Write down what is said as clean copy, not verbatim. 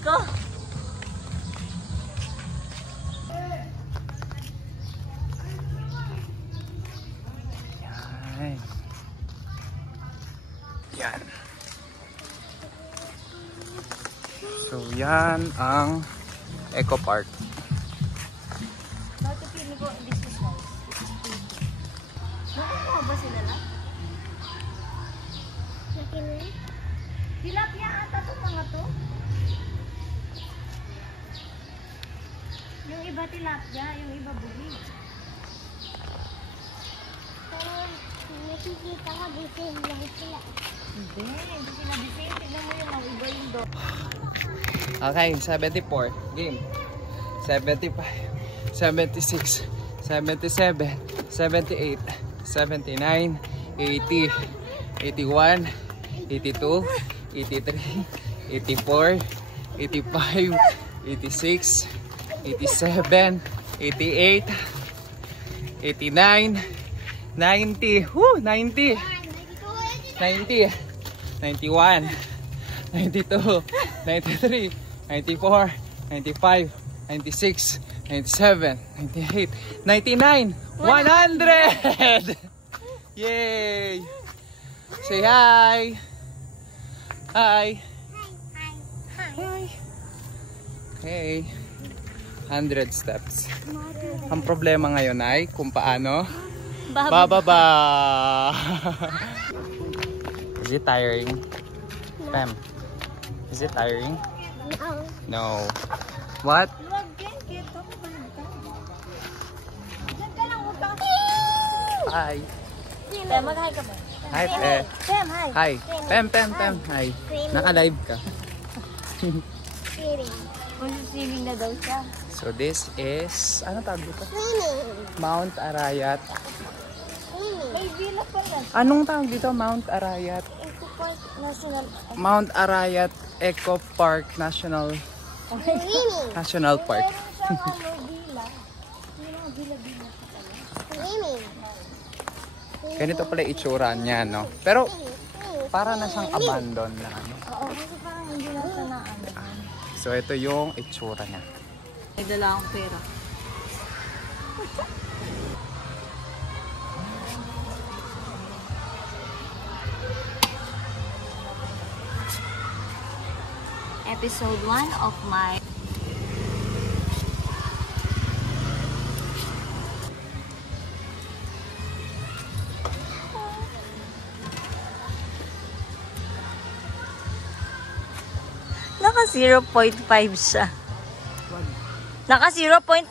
ko. Yan. Yan. So yan ang Eco Park. Dati pili ko, this is nice. Nakukuha ba sila lang? Tilapia ata itong mga to. Yung iba tilapia, yung iba buhi. Pero nakikita ko dito lahat sila. Hindi sila disay. Tignan mo yung iba yung do. Okay, 74. Game. 75. 76. 77. 78. 79. 80. 81. 82. 83. 84. 85. 86. 87. 88. 89. 90. Woo! 90. 90. 91. 92. 93. 94. 95. 96. 97. 98. 99. 100! Yay! Say hi! Hi! Hi! Hey! 100 steps. Ang problema ngayon ay kung paano bababa. Is it tiring? Pam, is it tiring? No. What? Hi. Pem, mag-hi ka ba? Hi, Pem. Pem, hi. Hi. Pem. Hi. Naka-live ka. Mag-swimming na daw siya. So this is, ano tawag dito? Mount Arayat. May villa pala. Anong tawag dito? Mount Arayat. Eco Park National. Mount Arayat Eco Park National Park. Meron siyang villa. May mga villa-villa pa pala. Ganito pala itsura niya, no? Pero para na siyang abandon na ano. Oo, kasi parang hindi na sanaan. So ito yung itsura niya. May dala akong pera. Episode 1 of my Naka 0.5 siya. Naka 0.5.